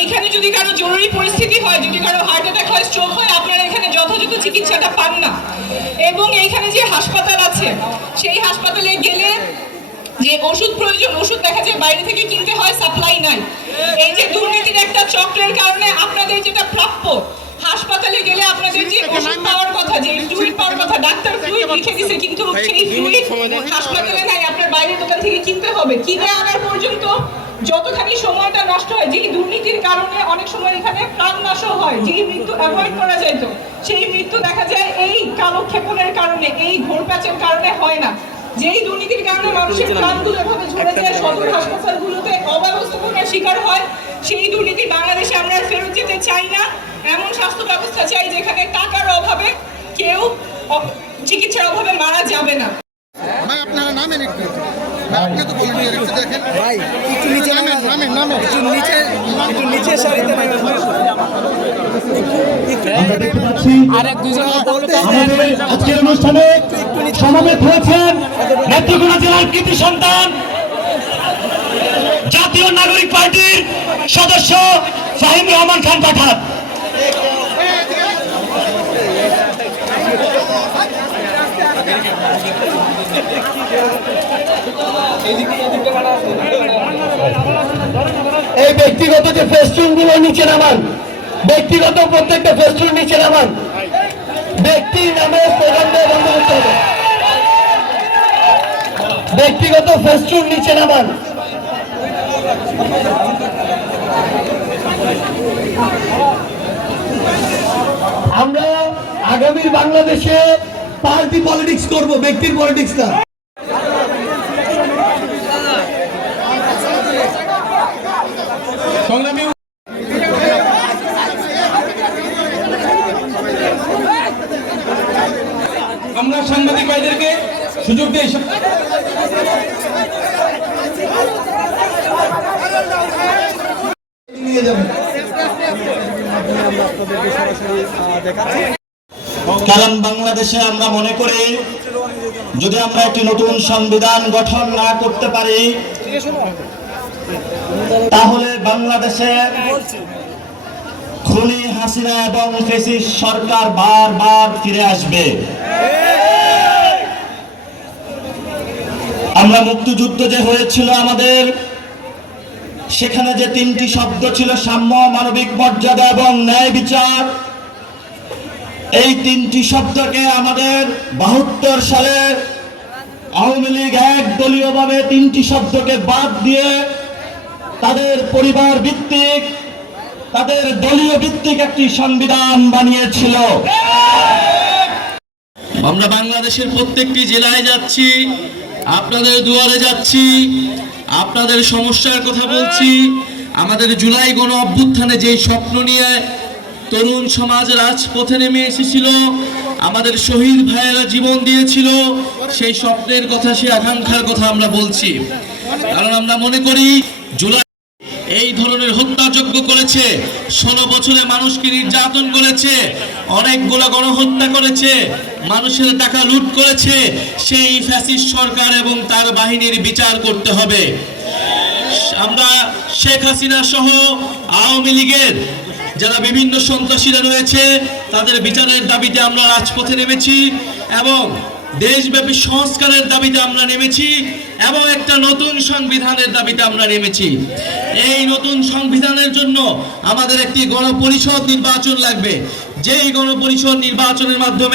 এইখানে যদি কারও জরুরি পরিস্থিতি হয়, যদি কারও হার্ট অ্যাটাক হয় স্ট্রোক হয়, আপনারা এখানে যথাযথ চিকিৎসাটা পান না। এবং এইখানে যে হাসপাতাল আছে, সেই হাসপাতালে গেলে যে ওষুধ প্রয়োজন ওষুধ দেখা যায় বাইরে থেকে কিনতে হয় সাপ্লাই নাই। এই যে দুর্নীতির একটা চক্রের কারণে আপনাদের যেটা প্রাপ্য হাসপাতালে গেলে আপনাদের যে ওষুধ পাওয়ার কথা যে ফ্লুইড পাওয়ার কথা ডাক্তার ফ্লুইড লিখে দিছে কিন্তু সেই ফ্লুইড হাসপাতালে নাই আপনার বাইরের দোকান থেকে কিনতে হবে। কিনে আনার পর্যন্ত যতখানি সময়টা নষ্ট হয় যেই দুর্নীতির কারণে অনেক সময় এখানে প্রাণ নাশও হয় যেই মৃত্যু অ্যাভয়েড করা যেত সেই মৃত্যু দেখা যায় এই কালক্ষেপণের কারণে এই ঘোর ঘোরপ্যাচের কারণে হয় না। যেই দুর্নীতির কারণে মানুষের প্রাণগুলো এভাবে ঝরে যায় সদর হাসপাতালগুলোতে অব্যবস্থাপনার শিকার হয় সেই দুর্নীতি বাংলাদেশে আমরা ফেরত যেতে চাই না। এমন স্বাস্থ্য ব্যবস্থা চাই যেখানে টাকার অভাবে কেউ চিকিৎসার অভাবে মারা যাবে না। নামেন একটু। আপনি তো বলেন একটু দেখেন। ভাই একটু নিচে নামেন নামেন। নামেন একটু নিচে একটু নিচে সারিতে নামেন আমরা দেখতে পাচ্ছি আরেক দুজন বলতে আমাদের আজকের অনুষ্ঠানে সমাবেত হয়েছেন নেত্রকোনা জেলার কৃতি সন্তান জাতীয় নাগরিক পার্টির সদস্য ফাহিম রহমান খান পাঠান। এই ব্যক্তিগত যে ফেস্টুনগুলো নিচে নামান। ব্যক্তিগত প্রত্যেকটা ফেস্টুন নিচে নামান। ব্যক্তি নামে স্লোগান বন্ধ করতে হবে। ব্যক্তিগত ফেস্টুন নিচে নামান। আমরা আগামীর বাংলাদেশে পার্টি পলিটিক্স করব ব্যক্তির পলিটিক্স না। সংগ্রামী আমরা সাংবাদিক ভাইদেরকে সুযোগ দিই। নিয়ে যাবেন কারণ বাংলাদেশে আমরা মনে করি, যদি আমরা একটি নতুন সংবিধান গঠন না করতে পারি, তাহলে বাংলাদেশে খুনি হাসিনা এবং ফেসিস সরকার বারবার ফিরে আসবে। আমরা মুক্তিযুদ্ধ যে হয়েছিল আমাদের, সেখানে যে তিনটি শব্দ ছিল সাম্য, মানবিক মর্যাদা এবং ন্যায় বিচার এই তিনটি শব্দকে আমাদের বাহাত্তর সালে আওয়ামী লীগ এক দলীয়ভাবে তিনটি শব্দকে বাদ দিয়ে তাদের পরিবার ভিত্তিক, তাদের দলীয় ভিত্তিক একটি সংবিধান বানিয়েছিল। আমরা বাংলাদেশের প্রত্যেকটি জেলায় যাচ্ছি, আপনাদের দুয়ারে যাচ্ছি, আপনাদের সমস্যার কথা বলছি। আমাদের জুলাই গণ অভ্যুত্থানে যে স্বপ্ন নিয়ে তরুণ সমাজ রাজপথে নেমে এসেছিল, আমাদের শহীদ ভাইয়েরা জীবন দিয়েছিল, সেই স্বপ্নের কথা, সেই আকাঙ্ক্ষার কথা আমরা বলছি। কারণ আমরা মনে করি, জুলাই এই ধরনের হত্যাযজ্ঞ করেছে, ষোলো বছরে মানুষকে নির্যাতন করেছে অনেকগুলো গণহত্যা করেছে, মানুষের টাকা লুট করেছে, সেই ফ্যাসিস্ট সরকার এবং তার বাহিনীর বিচার করতে হবে। আমরা শেখ হাসিনা সহ আওয়ামী লীগের যারা বিভিন্ন সন্ত্রাসীরা রয়েছে, তাদের বিচারের দাবিতে আমরা রাজপথে নেমেছি এবং দেশব্যাপী সংস্কারের দাবিতে আমরা নেমেছি এবং একটা নতুন সংবিধানের দাবিতে আমরা নেমেছি। এই নতুন সংবিধানের জন্য আমাদের একটি গণপরিষদ নির্বাচন লাগবে। যেই গণপরিষদ নির্বাচনের মাধ্যমে